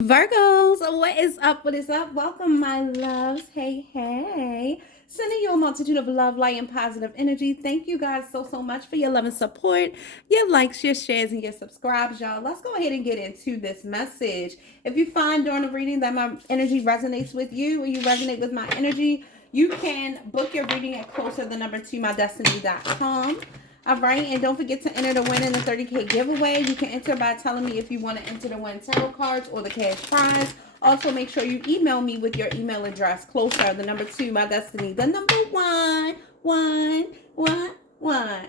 Virgos, what is up? What is up? Welcome, my loves. Hey, hey. Sending you a multitude of love, light, and positive energy. Thank you guys so much for your love and support, your likes, your shares, and your subscribes, y'all. Let's go ahead and get into this message. If you find during the reading that my energy resonates with you or you resonate with my energy, you can book your reading at closer2MyDestinys.com. All right, and don't forget to enter to win in the 30K giveaway. You can enter by telling me if you want to enter to win tarot cards or the cash prize. Also, make sure you email me with your email address. Closer, the number 2, my destiny, the number one.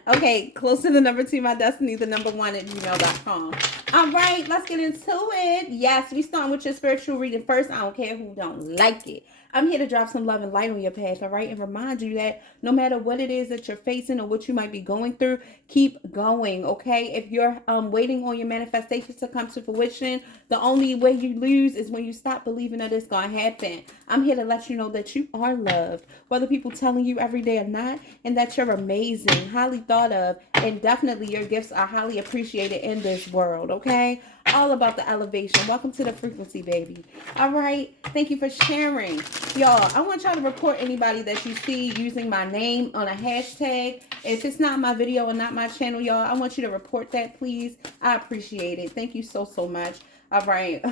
Okay, closer the number 2, my destiny, the number 1 at gmail.com. All right, let's get into it. Yes, we start with your spiritual reading first. I don't care who don't like it. I'm here to drop some love and light on your path, all right? And remind you that no matter what it is that you're facing or what you might be going through, keep going, okay? If you're waiting on your manifestations to come to fruition, the only way you lose is when you stop believing that it's going to happen. I'm here to let you know that you are loved, whether people telling you every day or not, and that you're amazing, highly thought of, and definitely your gifts are highly appreciated in this world, okay? All about the elevation. Welcome to the frequency, baby. All right. Thank you for sharing. Y'all, I want y'all to report anybody that you see using my name on a hashtag. If it's not my video or not my channel, y'all, I want you to report that, please. I appreciate it. Thank you so much. All right.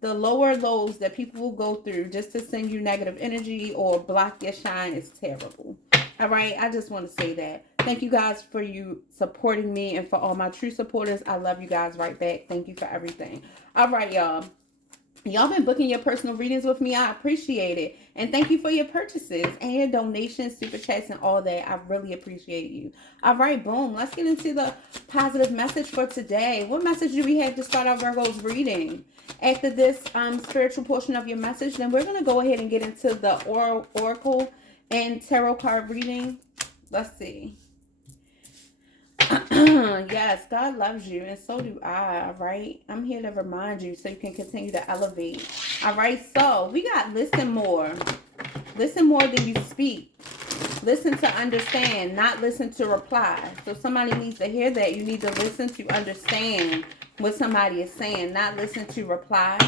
The lower lows that people will go through just to send you negative energy or block your shine is terrible. All right. I just want to say that. Thank you guys for you supporting me, and for all my true supporters. I love you guys right back. Thank you for everything. All right, y'all. Y'all been booking your personal readings with me. I appreciate it. And thank you for your purchases and your donations, super chats, and all that. I really appreciate you. All right, boom. Let's get into the positive message for today. What message do we have to start our Virgo's reading? After this spiritual portion of your message, then we're going to go ahead and get into the oracle and tarot card reading. Let's see. Yes, God loves you, and so do I. All right, I'm here to remind you so you can continue to elevate. All right, so we got listen more than you speak. Listen to understand, not listen to reply. So somebody needs to hear that. You need to listen to understand what somebody is saying, not listen to reply.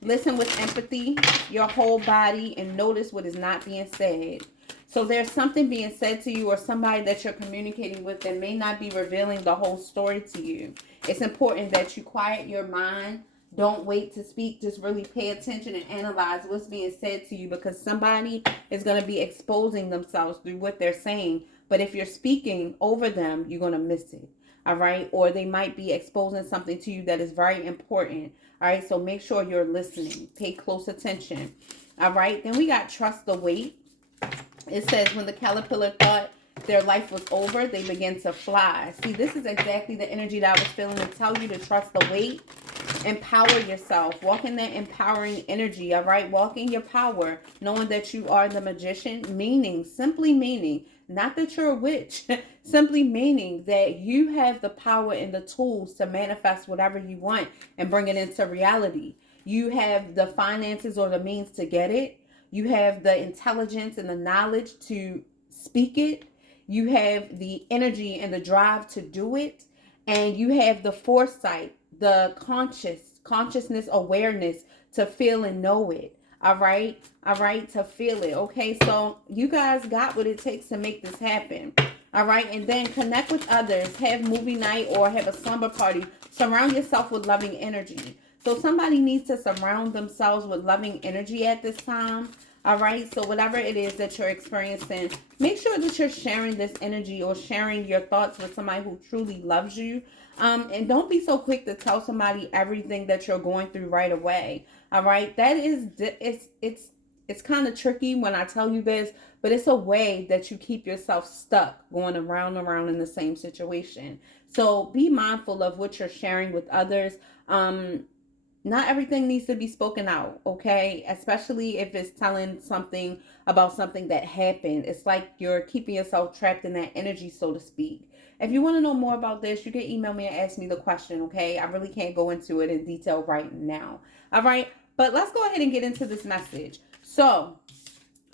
Listen with empathy, your whole body, and notice what is not being said. So there's something being said to you or somebody that you're communicating with that may not be revealing the whole story to you. It's important that you quiet your mind. Don't wait to speak. Just really pay attention and analyze what's being said to you, because somebody is going to be exposing themselves through what they're saying. But if you're speaking over them, you're going to miss it. All right. Or they might be exposing something to you that is very important. All right. So make sure you're listening. Pay close attention. All right. Then we got trust the wait. It says when the caterpillar thought their life was over, they began to fly. See, this is exactly the energy that I was feeling to tell you to trust the wait. Empower yourself. Walk in that empowering energy, all right? Walk in your power, knowing that you are the magician, simply meaning, not that you're a witch, simply meaning that you have the power and the tools to manifest whatever you want and bring it into reality. You have the finances or the means to get it. You have the intelligence and the knowledge to speak it. You have the energy and the drive to do it. And you have the foresight, the consciousness, awareness to feel and know it. All right. All right. To feel it. Okay. So you guys got what it takes to make this happen. All right. And then connect with others. Have movie night or have a slumber party. Surround yourself with loving energy. So somebody needs to surround themselves with loving energy at this time. All right. So whatever it is that you're experiencing, make sure that you're sharing this energy or sharing your thoughts with somebody who truly loves you. And don't be so quick to tell somebody everything that you're going through right away. All right. That is, it's kind of tricky when I tell you this, but it's a way that you keep yourself stuck going around and around in the same situation. So be mindful of what you're sharing with others. Not everything needs to be spoken out, okay? Especially if it's telling something about something that happened. It's like you're keeping yourself trapped in that energy, so to speak. If you want to know more about this, you can email me and ask me the question, okay? I really can't go into it in detail right now. All right? But let's go ahead and get into this message. So,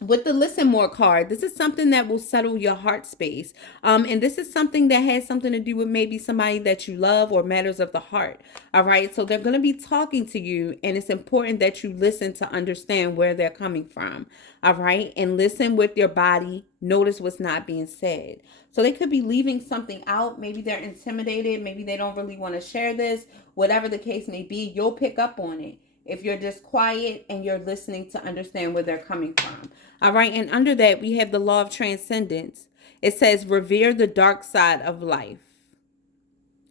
with the listen more card, this is something that will settle your heart space. And this is something that has something to do with maybe somebody that you love or matters of the heart. All right. So they're going to be talking to you, and it's important that you listen to understand where they're coming from. All right. And listen with your body. Notice what's not being said. So they could be leaving something out. Maybe they're intimidated. Maybe they don't really want to share this. Whatever the case may be, you'll pick up on it if you're just quiet and you're listening to understand where they're coming from. All right. And under that, we have the law of transcendence. It says, revere the dark side of life.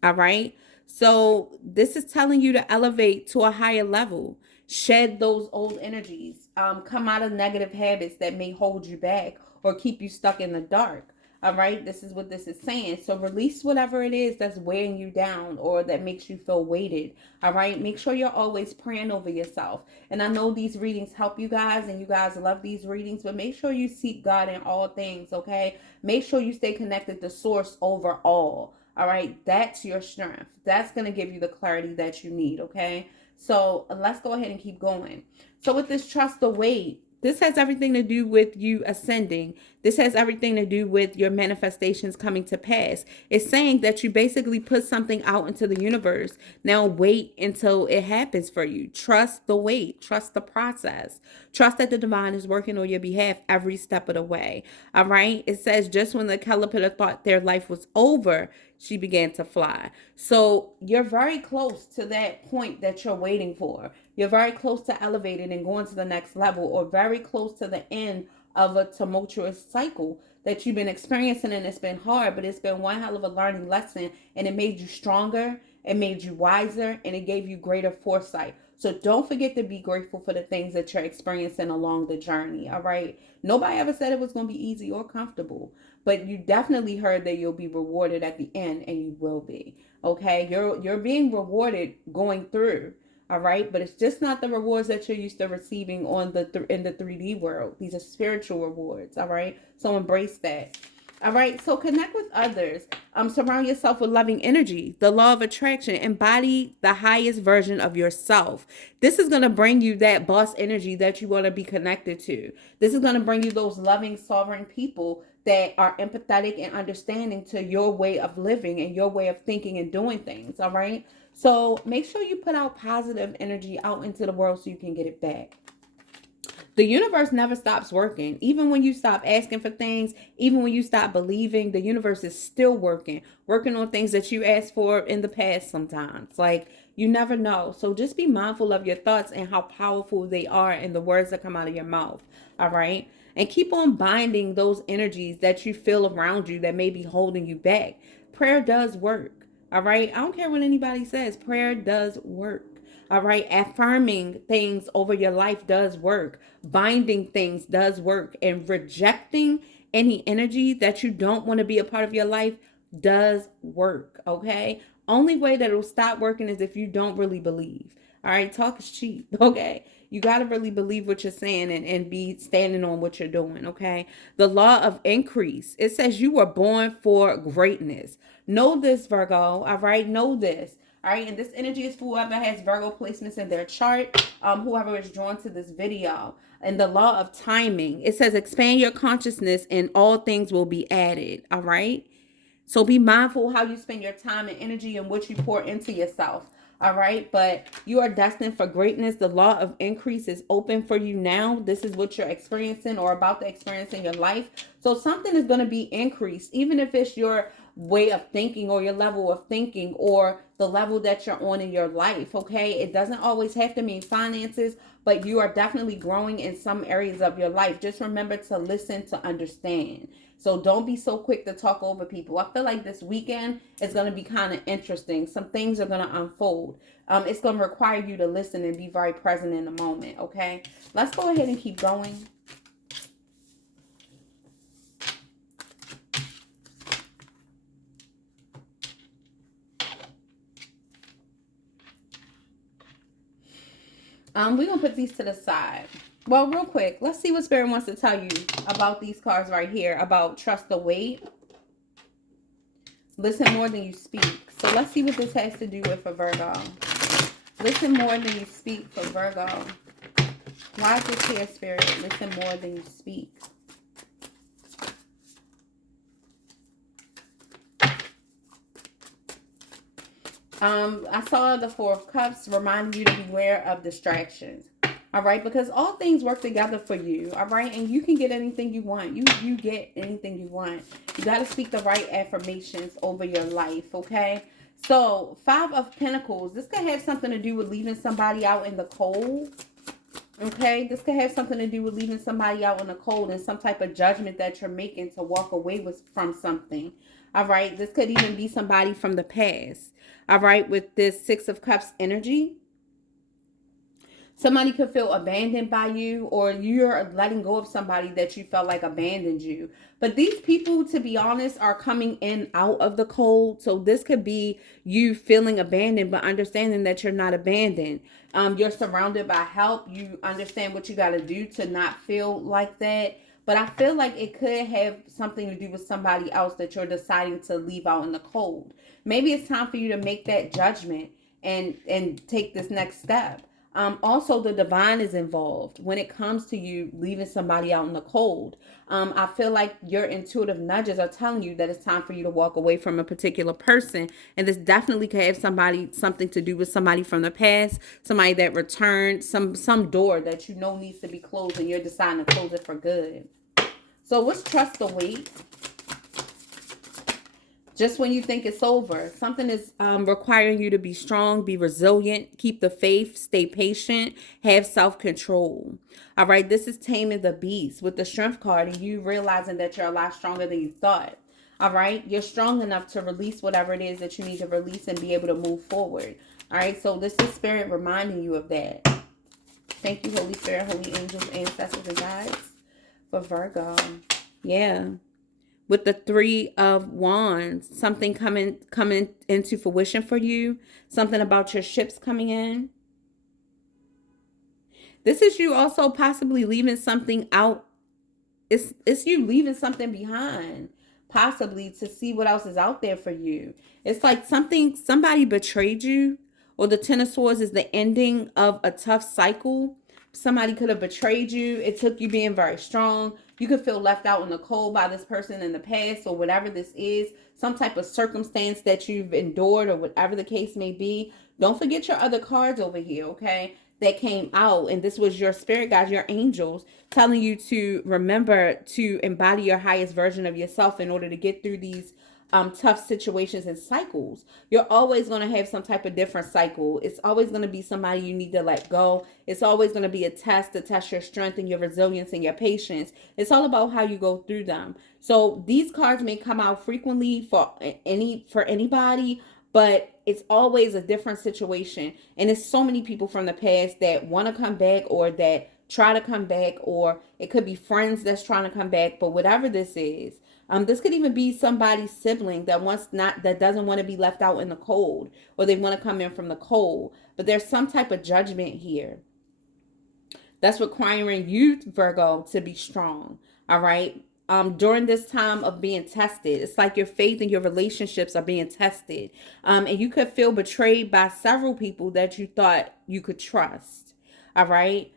All right. So this is telling you to elevate to a higher level. Shed those old energies. Come out of negative habits that may hold you back or keep you stuck in the dark. All right. This is what this is saying. So release whatever it is that's weighing you down or that makes you feel weighted. All right. Make sure you're always praying over yourself. And I know these readings help you guys and you guys love these readings, but make sure you seek God in all things. Okay. Make sure you stay connected to source overall. All right. That's your strength. That's going to give you the clarity that you need. Okay. So let's go ahead and keep going. So with this trust the wait, this has everything to do with you ascending. This has everything to do with your manifestations coming to pass. It's saying that you basically put something out into the universe. Now wait until it happens for you. Trust the wait. Trust the process. Trust that the divine is working on your behalf every step of the way. All right. It says just when the caterpillar thought their life was over, she began to fly. So you're very close to that point that you're waiting for. You're very close to elevating and going to the next level, or very close to the end of a tumultuous cycle that you've been experiencing, and it's been hard, but it's been one hell of a learning lesson, and it made you stronger, it made you wiser, and it gave you greater foresight. So don't forget to be grateful for the things that you're experiencing along the journey. All right. Nobody ever said it was going to be easy or comfortable, but you definitely heard that you'll be rewarded at the end, and you will be. Okay. You're being rewarded going through. All right. But it's just not the rewards that you're used to receiving on in the 3D world. These are spiritual rewards. All right. So embrace that. All right. So connect with others. Surround yourself with loving energy. The law of attraction. Embody the highest version of yourself. This is going to bring you that boss energy that you want to be connected to. This is going to bring you those loving, sovereign people that are empathetic and understanding to your way of living and your way of thinking and doing things. All right. So make sure you put out positive energy out into the world so you can get it back. The universe never stops working. Even when you stop asking for things, even when you stop believing, the universe is still working on things that you asked for in the past sometimes. Like, you never know. So just be mindful of your thoughts and how powerful they are in the words that come out of your mouth. All right. And keep on binding those energies that you feel around you that may be holding you back. Prayer does work. All right. I don't care what anybody says. Prayer does work. All right. Affirming things over your life does work. Binding things does work. And rejecting any energy that you don't want to be a part of your life does work. Okay. Only way that it'll stop working is if you don't really believe. All right. Talk is cheap. Okay. You got to really believe what you're saying and be standing on what you're doing. Okay. The law of increase. It says you were born for greatness. Know this, Virgo. All right. Know this. All right. And this energy is for whoever has Virgo placements in their chart. Whoever is drawn to this video. And the law of timing. It says expand your consciousness and all things will be added. All right. So be mindful how you spend your time and energy and what you pour into yourself. All right. But you are destined for greatness. The law of increase is open for you now. This is what you're experiencing or about to experience in your life. So something is going to be increased, even if it's your way of thinking or your level of thinking or the level that you're on in your life. Okay. It doesn't always have to mean finances, but you are definitely growing in some areas of your life. Just remember to listen to understand. So don't be so quick to talk over people. I feel like this weekend is going to be kind of interesting. Some things are going to unfold. It's going to require you to listen and be very present in the moment. Okay. Let's go ahead and keep going. We're going to put these to the side. Well, real quick, let's see what Spirit wants to tell you about these cards right here, about trust the wait. Listen more than you speak. So let's see what this has to do with for Virgo. Listen more than you speak for Virgo. Why is this here, Spirit? Listen more than you speak. I saw the Four of Cups reminding you to beware of distractions. All right, because all things work together for you. All right, and you can get anything you want. You get anything you want. You got to speak the right affirmations over your life. Okay. So, Five of Pentacles. This could have something to do with leaving somebody out in the cold. Okay, this could have something to do with leaving somebody out in the cold and some type of judgment that you're making to walk away from something. All right, this could even be somebody from the past. All right, with this Six of Cups energy, somebody could feel abandoned by you, or you're letting go of somebody that you felt like abandoned you. But these people, to be honest, are coming in out of the cold. So this could be you feeling abandoned, but understanding that you're not abandoned. You're surrounded by help. You understand what you got to do to not feel like that. But I feel like it could have something to do with somebody else that you're deciding to leave out in the cold. Maybe it's time for you to make that judgment and take this next step. Also, the divine is involved when it comes to you leaving somebody out in the cold. I feel like your intuitive nudges are telling you that it's time for you to walk away from a particular person. And this definitely could have something to do with somebody from the past, somebody that returned, some door that you know needs to be closed and you're deciding to close it for good. So what's trust the wait? Just when you think it's over, something is requiring you to be strong, be resilient, keep the faith, stay patient, have self-control. All right, this is taming the beast with the strength card and you realizing that you're a lot stronger than you thought. All right, you're strong enough to release whatever it is that you need to release and be able to move forward. All right, so this is Spirit reminding you of that. Thank you, Holy Spirit, holy angels, ancestors, and guides for Virgo. Yeah. With the Three of Wands, something coming into fruition for you. Something about your ships coming in. This is you also possibly leaving something out. It's you leaving something behind, possibly to see what else is out there for you. It's like somebody betrayed you, or the Ten of Swords is the ending of a tough cycle. Somebody could have betrayed you. It took you being very strong. You could feel left out in the cold by this person in the past, or whatever this is, some type of circumstance that you've endured, or whatever the case may be. Don't forget your other cards over here, okay? That came out, and this was your spirit guides, your angels, telling you to remember to embody your highest version of yourself in order to get through these tough situations and cycles. You're always going to have some type of different cycle. It's always going to be somebody you need to let go. It's always going to be a test to test your strength and your resilience and your patience. It's all about how you go through them. So these cards may come out frequently for anybody, but it's always a different situation. And it's so many people from the past that want to come back, or that try to come back, or it could be friends that's trying to come back. But whatever this is, this could even be somebody's sibling that doesn't want to be left out in the cold, or they want to come in from the cold. But there's some type of judgment here that's requiring you, Virgo, to be strong. All right. During this time of being tested, it's like your faith and your relationships are being tested. And you could feel betrayed by several people that you thought you could trust. All right.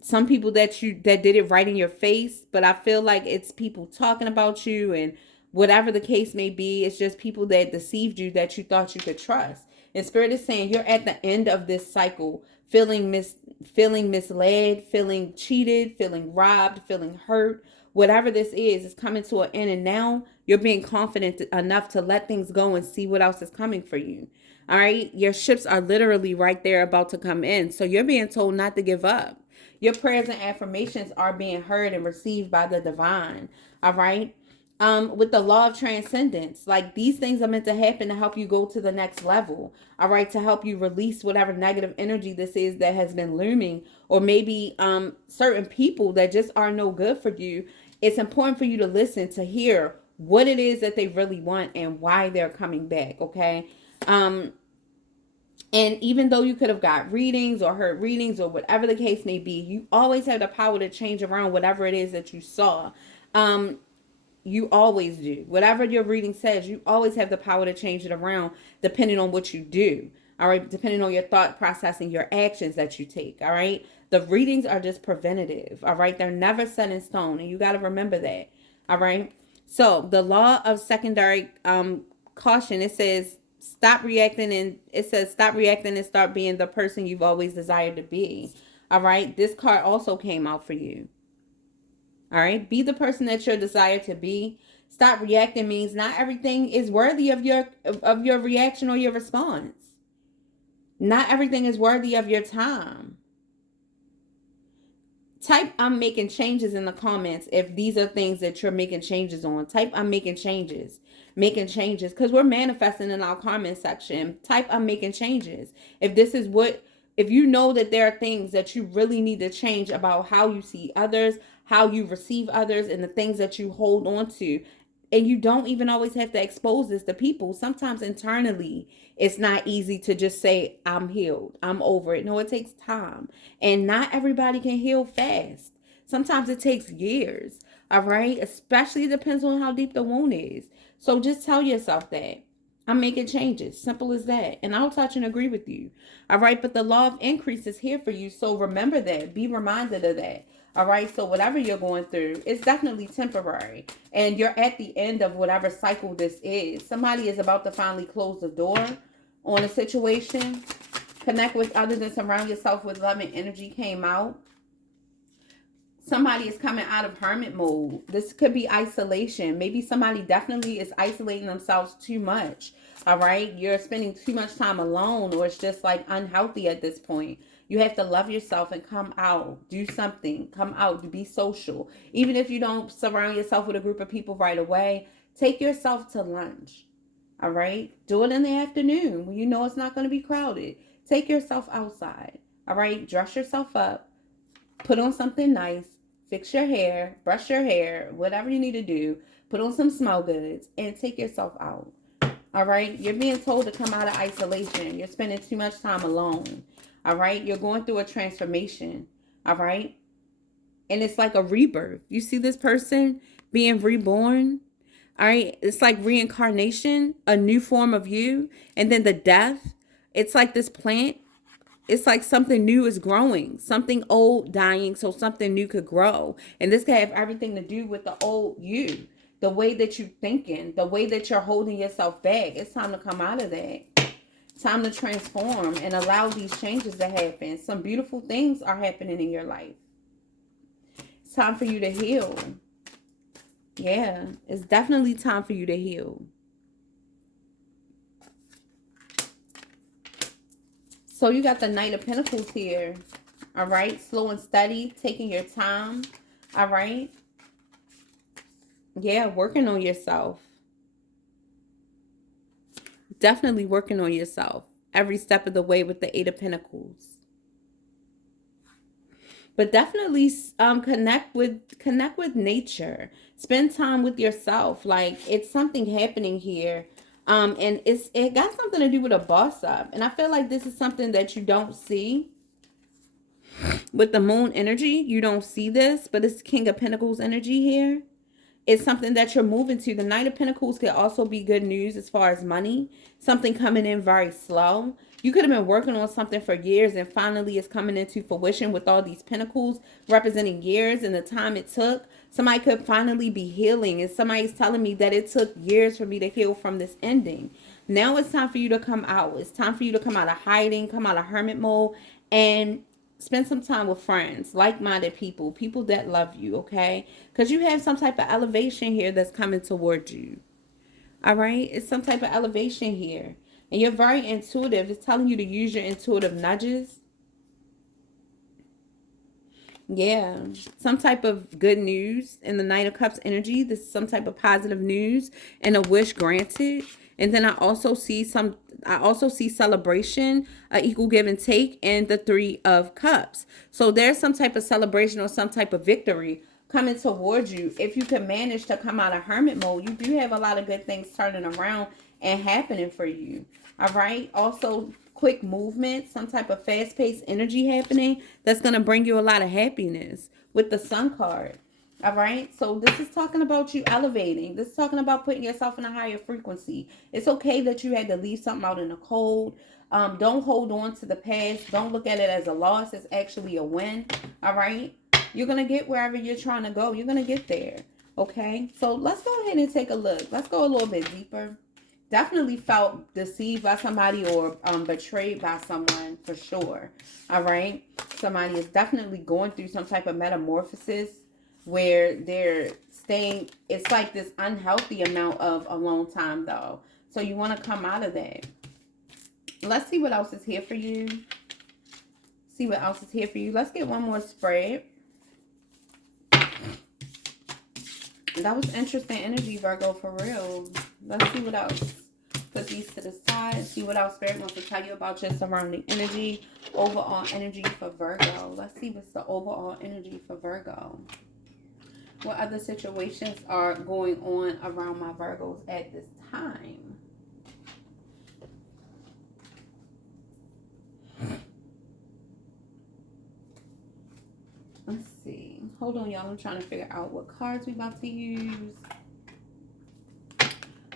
Some people that did it right in your face, but I feel like it's people talking about you, and whatever the case may be, it's just people that deceived you that you thought you could trust. And Spirit is saying you're at the end of this cycle, feeling misled, feeling cheated, feeling robbed, feeling hurt. Whatever this is coming to an end, and now you're being confident enough to let things go and see what else is coming for you. All right, your ships are literally right there about to come in, so you're being told not to give up. Your prayers and affirmations are being heard and received by the divine. All right. With the law of transcendence, like these things are meant to happen to help you go to the next level. All right. To help you release whatever negative energy this is that has been looming, or maybe certain people that just are no good for you. It's important for you to listen to hear what it is that they really want and why they're coming back. Okay. And even though you could have got readings or heard readings or whatever the case may be, you always have the power to change around whatever it is that you saw. You always do. Whatever your reading says, you always have the power to change it around depending on what you do. All right, depending on your thought process and your actions that you take. All right, the readings are just preventative. All right, they're never set in stone, and you got to remember that. All right, so the law of secondary caution, it says stop reacting, and it says stop reacting and start being the person you've always desired to be. All right, this card also came out for you. All right, be the person that you're desired to be. Stop reacting means not everything is worthy of your reaction or your response. Not everything is worthy of your time. Type I'm making changes in the comments if these are things that you're making changes on. Type I'm making changes. Making changes. Because we're manifesting in our comment section. Type I'm making changes. If you know that there are things that you really need to change about how you see others, how you receive others, and the things that you hold on to. And you don't even always have to expose this to people. Sometimes internally, it's not easy to just say, I'm healed, I'm over it. No, it takes time. And not everybody can heal fast. Sometimes it takes years, all right? Especially depends on how deep the wound is. So just tell yourself that. I'm making changes. Simple as that. And I'll touch and agree with you. All right. But the law of increase is here for you. So remember that. Be reminded of that. All right. So whatever you're going through, it's definitely temporary. And you're at the end of whatever cycle this is. Somebody is about to finally close the door on a situation. Connect with others and surround yourself with love and energy came out. Somebody is coming out of hermit mode. This could be isolation. Maybe somebody definitely is isolating themselves too much. All right. You're spending too much time alone, or it's just like unhealthy at this point. You have to love yourself and come out. Do something. Come out. Be social. Even if you don't surround yourself with a group of people right away, take yourself to lunch. All right. Do it in the afternoon when you know it's not going to be crowded. Take yourself outside. All right. Dress yourself up. Put on something nice. Fix your hair, brush your hair, whatever you need to do. Put on some smell goods and take yourself out. All right. You're being told to come out of isolation. You're spending too much time alone. All right. You're going through a transformation. All right. And it's like a rebirth. You see this person being reborn. All right. It's like reincarnation, a new form of you. And then the death. It's like this plant. It's like something new is growing, something old dying so something new could grow. And this could have everything to do with the old you, the way that you're thinking, the way that you're holding yourself back. It's time to come out of that. Time to transform and allow these changes to happen. Some beautiful things are happening in your life. It's time for you to heal. Yeah, it's definitely time for you to heal. So you got the Knight of Pentacles here. All right. Slow and steady. Taking your time. All right. Yeah. Working on yourself. Definitely working on yourself. Every step of the way with the Eight of Pentacles. But definitely connect with nature. Spend time with yourself. Like it's something happening here. And it got something to do with a boss up. And I feel like this is something that you don't see. With the moon energy, you don't see this, but it's King of Pentacles energy here. It's something that you're moving to. The Knight of Pentacles could also be good news as far as money. Something coming in very slow. You could have been working on something for years and finally it's coming into fruition with all these pentacles representing years and the time it took. Somebody could finally be healing, and somebody's telling me that it took years for me to heal from this ending. Now it's time for you to come out. It's time for you to come out of hiding, come out of hermit mode, and spend some time with friends, like-minded people, people that love you, okay? Because you have some type of elevation here that's coming towards you. All right? It's some type of elevation here. And you're very intuitive. It's telling you to use your intuitive nudges. Yeah. Some type of good news in the Knight of Cups energy. This is some type of positive news and a wish granted. And then I also see celebration, equal give and take, and the Three of Cups. So there's some type of celebration or some type of victory coming towards you. If you can manage to come out of hermit mode, you do have a lot of good things turning around and happening for you. All right. Also, quick movement, some type of fast-paced energy happening that's going to bring you a lot of happiness with the Sun card. All right. So this is talking about you elevating. This is talking about putting yourself in a higher frequency. It's okay that you had to leave something out in the cold. Don't hold on to the past. Don't look at it as a loss. It's actually a win. All right. You're going to get wherever you're trying to go. You're going to get there. Okay. So let's go ahead and take a look. Let's go a little bit deeper. Definitely felt deceived by somebody or betrayed by someone for sure. All right. Somebody is definitely going through some type of metamorphosis where they're staying. It's like this unhealthy amount of alone time though. So you want to come out of that. Let's see what else is here for you. See what else is here for you. Let's get one more spread. That was interesting energy, Virgo, for real. Let's see what else. Put these to the side. See what else Spirit wants to tell you about your surrounding energy. Overall energy for Virgo. Let's see what's the overall energy for Virgo. What other situations are going on around my Virgos at this time? Let's see. Hold on, y'all. I'm trying to figure out what cards we about to use.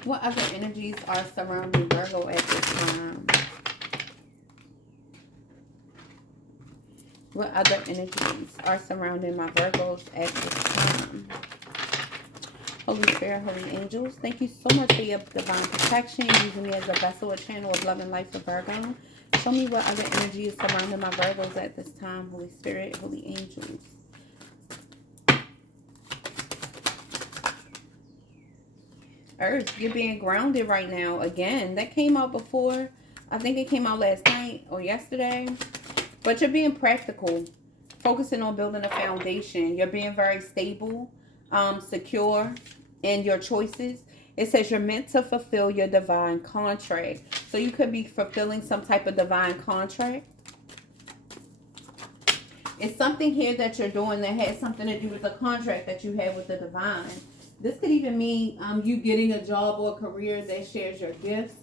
What other energies are surrounding Virgo at this time? What other energies are surrounding my Virgos at this time? Holy Spirit, Holy Angels, thank you so much for your divine protection, using me as a vessel, a channel of love and light for Virgo. Show me what other energy is surrounding my Virgos at this time, Holy Spirit, Holy Angels. Earth, you're being grounded right now. Again, that came out before. I think it came out last night or yesterday. But you're being practical, focusing on building a foundation. You're being very stable, secure in your choices. It says you're meant to fulfill your divine contract. So you could be fulfilling some type of divine contract. It's something here that you're doing that has something to do with the contract that you have with the divine. This could even mean you getting a job or a career that shares your gifts.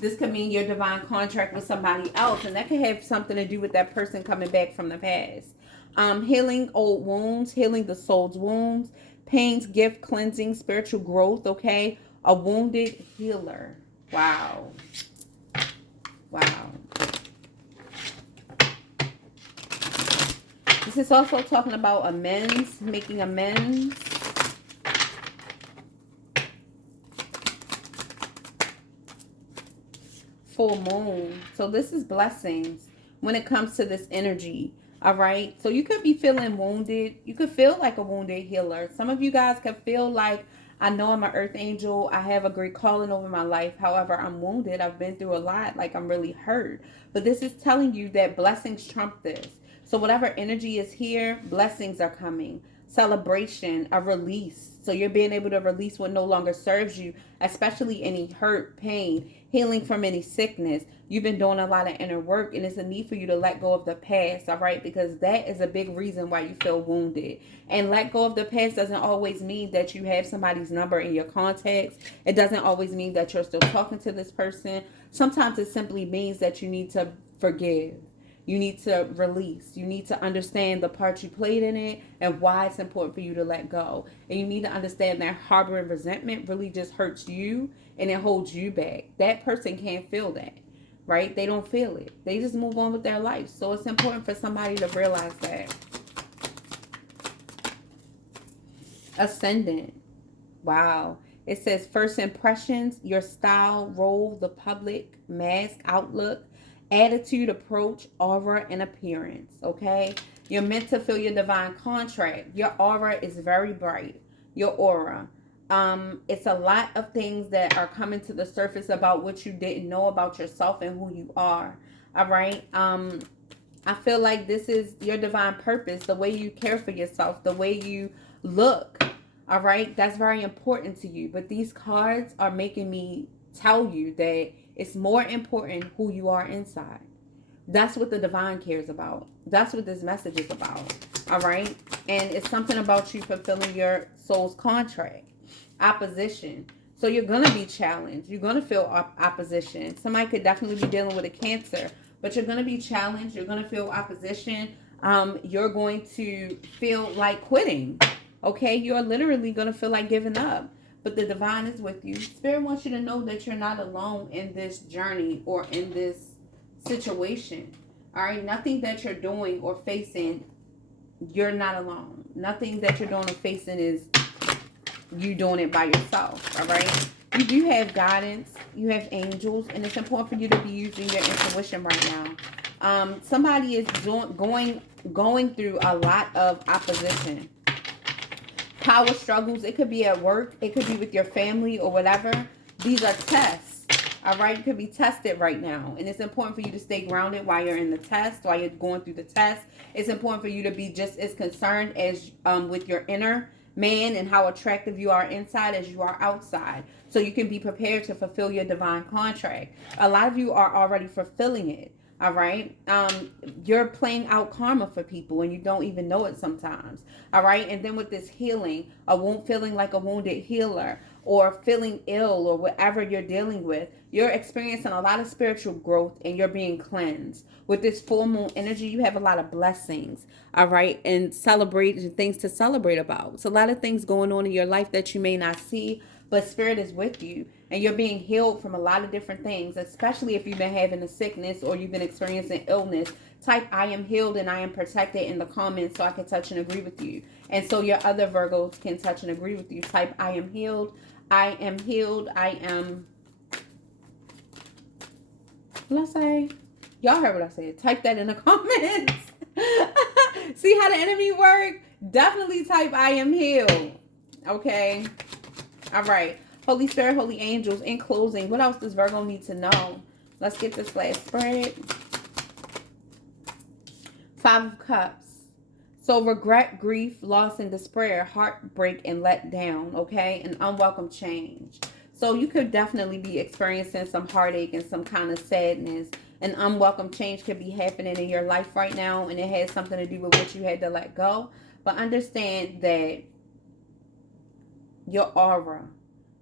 This could mean your divine contract with somebody else. And that could have something to do with that person coming back from the past. Healing old wounds, healing the soul's wounds, pains, gift, cleansing, spiritual growth, okay? A wounded healer. Wow. Wow. This is also talking about amends, making amends. Full moon. So this is blessings when it comes to this energy. All right. So you could be feeling wounded. You could feel like a wounded healer. Some of you guys could feel like, I know I'm an earth angel. I have a great calling over my life. However, I'm wounded. I've been through a lot. Like I'm really hurt. But this is telling you that blessings trump this. So whatever energy is here, blessings are coming. Celebration, a release. So you're being able to release what no longer serves you, especially any hurt, pain, healing from any sickness. You've been doing a lot of inner work, and it's a need for you to let go of the past, all right? Because that is a big reason why you feel wounded. And let go of the past doesn't always mean that you have somebody's number in your contacts. It doesn't always mean that you're still talking to this person. Sometimes it simply means that you need to forgive. You need to release. You need to understand the part you played in it and why it's important for you to let go. And you need to understand that harboring resentment really just hurts you and it holds you back. That person can't feel that, right? They don't feel it. They just move on with their life. So it's important for somebody to realize that. Ascendant. Wow. It says first impressions, your style, role, the public, mask, outlook, attitude, approach, aura, and appearance. Okay, you're meant to feel your divine contract. Your aura is very bright. Your aura, it's a lot of things that are coming to the surface about what you didn't know about yourself and who you are. All right. I feel like this is your divine purpose, the way you care for yourself, the way you look. All right, that's very important to you. But these cards are making me tell you that it's more important who you are inside. That's what the divine cares about. That's what this message is about. All right. And it's something about you fulfilling your soul's contract. Opposition. So you're going to be challenged. You're going to feel opposition. Somebody could definitely be dealing with a Cancer. But you're going to be challenged. You're going to feel opposition. You're going to feel like quitting. Okay. You're literally going to feel like giving up. But the divine is with you. Spirit wants you to know that you're not alone in this journey or in this situation. All right, nothing that you're doing or facing, you're not alone. Nothing that you're doing or facing is you doing it by yourself. All right, you do have guidance, you have angels, and it's important for you to be using your intuition right now. Somebody is going through a lot of opposition, power struggles. It could be at work, it could be with your family or whatever. These are tests. All right, you could be tested right now, and it's important for you to stay grounded while you're in the test, while you're going through the test. It's important for you to be just as concerned as with your inner man and how attractive you are inside as you are outside, so you can be prepared to fulfill your divine contract. A lot of you are already fulfilling it. All right, you're playing out karma for people and you don't even know it sometimes. All right, and then with this healing, feeling like a wounded healer, or feeling ill, or whatever you're dealing with, you're experiencing a lot of spiritual growth and you're being cleansed. With this full moon energy, you have a lot of blessings, all right, and things to celebrate about. It's a lot of things going on in your life that you may not see, but spirit is with you and you're being healed from a lot of different things, especially if you've been having a sickness or you've been experiencing illness. Type I am healed and I am protected in the comments so I can touch and agree with you. And so your other Virgos can touch and agree with you. Type I am healed. I am healed. I am... What did I say? Y'all heard what I said. Type that in the comments. See how the enemy work? Definitely type I am healed. Okay. All right. Holy Spirit, holy angels, in closing, what else does Virgo need to know? Let's get this last spread. 5 of Cups. So regret, grief, loss, and despair, heartbreak, and let down, okay? An unwelcome change. So you could definitely be experiencing some heartache and some kind of sadness. An unwelcome change could be happening in your life right now, and it has something to do with what you had to let go. But understand that your aura,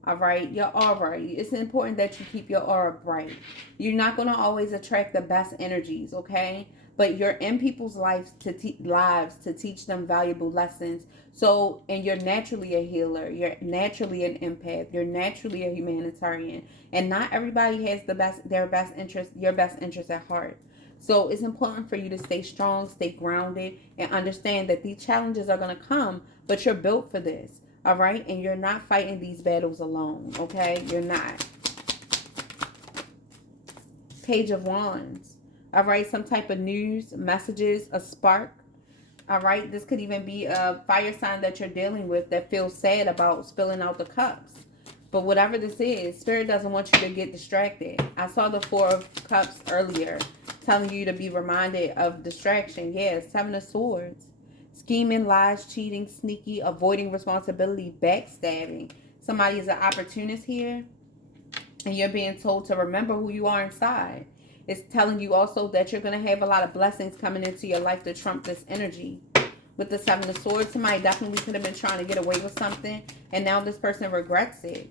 all right, your aura, it's important that you keep your aura bright. You're not going to always attract the best energies, okay? But you're in people's lives to teach them valuable lessons. So, and you're naturally a healer. You're naturally an empath. You're naturally a humanitarian. And not everybody has your best interest at heart. So it's important for you to stay strong, stay grounded, and understand that these challenges are going to come, but you're built for this. All right? And you're not fighting these battles alone. Okay? You're not. Page of Wands. All right, some type of news, messages, a spark. All right, this could even be a fire sign that you're dealing with that feels sad about spilling out the cups. But whatever this is, Spirit doesn't want you to get distracted. I saw the 4 of Cups earlier, telling you to be reminded of distraction. Yeah, 7 of Swords. Scheming, lies, cheating, sneaky, avoiding responsibility, backstabbing. Somebody is an opportunist here, and you're being told to remember who you are inside. It's telling you also that you're going to have a lot of blessings coming into your life to trump this energy. With the 7 of Swords, somebody definitely could have been trying to get away with something, and now this person regrets it.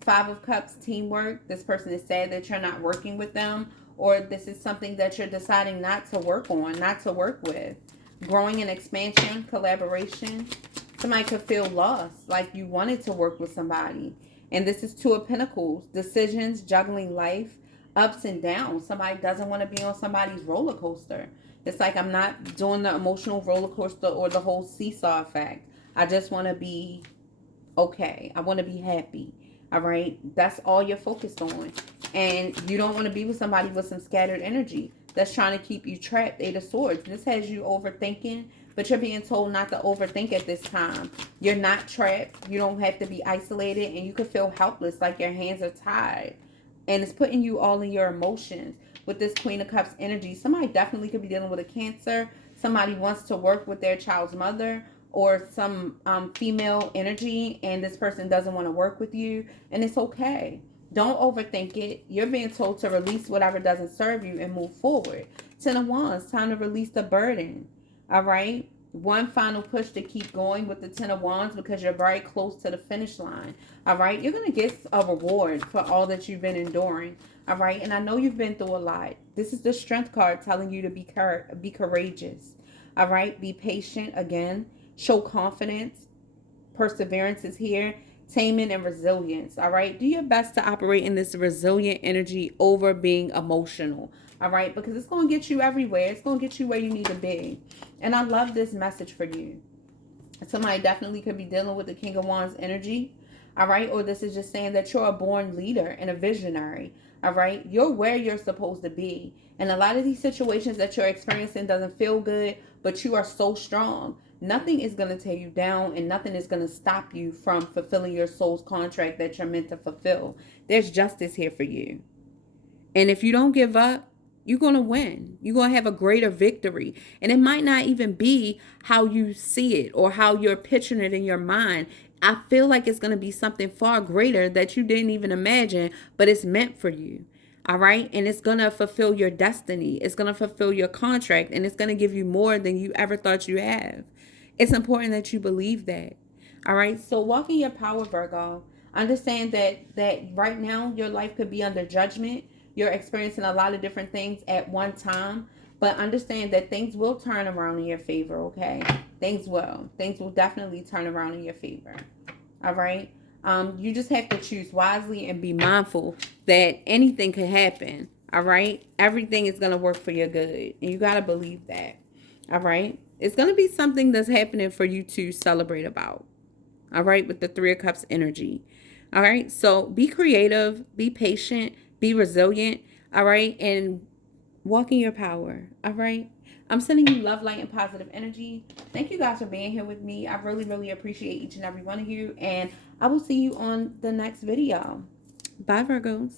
5 of Cups, teamwork. This person is sad that you're not working with them, or this is something that you're deciding not to work on, not to work with. Growing and expansion, collaboration. Somebody could feel lost, like you wanted to work with somebody. And this is 2 of Pentacles, decisions, juggling life, ups and downs. Somebody doesn't want to be on somebody's roller coaster. It's like, I'm not doing the emotional roller coaster or the whole seesaw effect. I just want to be okay. I want to be happy. All right. That's all you're focused on. And you don't want to be with somebody with some scattered energy that's trying to keep you trapped. 8 of Swords. This has you overthinking, but you're being told not to overthink at this time. You're not trapped. You don't have to be isolated, and you could feel helpless, like your hands are tied. And it's putting you all in your emotions. With this Queen of Cups energy, somebody definitely could be dealing with a Cancer. Somebody wants to work with their child's mother, or some female energy, and this person doesn't want to work with you. And it's okay. Don't overthink it. You're being told to release whatever doesn't serve you and move forward. 10 of Wands, time to release the burden. All right? One final push to keep going with the 10 of Wands, because you're very close to the finish line. All right? You're going to get a reward for all that you've been enduring. All right? And I know you've been through a lot. This is the Strength card telling you to be courageous. All right? Be patient again. Show confidence. Perseverance is here. Taming and resilience. All right? Do your best to operate in this resilient energy over being emotional. All right, because it's going to get you everywhere. It's going to get you where you need to be. And I love this message for you. Somebody definitely could be dealing with the King of Wands energy. All right, or this is just saying that you're a born leader and a visionary. All right, you're where you're supposed to be. And a lot of these situations that you're experiencing doesn't feel good, but you are so strong. Nothing is going to tear you down, and nothing is going to stop you from fulfilling your soul's contract that you're meant to fulfill. There's justice here for you. And if you don't give up, you're going to win. You're going to have a greater victory. And it might not even be how you see it or how you're picturing it in your mind. I feel like it's going to be something far greater that you didn't even imagine, but it's meant for you. All right. And it's going to fulfill your destiny. It's going to fulfill your contract, and it's going to give you more than you ever thought you have. It's important that you believe that. All right. So walk in your power, Virgo. Understand that right now your life could be under judgment. You're experiencing a lot of different things at one time, but understand that things will turn around in your favor, okay? Things will. Things will definitely turn around in your favor. All right? You just have to choose wisely and be mindful that anything could happen. All right? Everything is going to work for your good, and you got to believe that. All right? It's going to be something that's happening for you to celebrate about. All right? With the Three of Cups energy. All right? So be creative, be patient, be resilient, all right? And walk in your power, all right? I'm sending you love, light, and positive energy. Thank you guys for being here with me. I really, really appreciate each and every one of you. And I will see you on the next video. Bye, Virgos.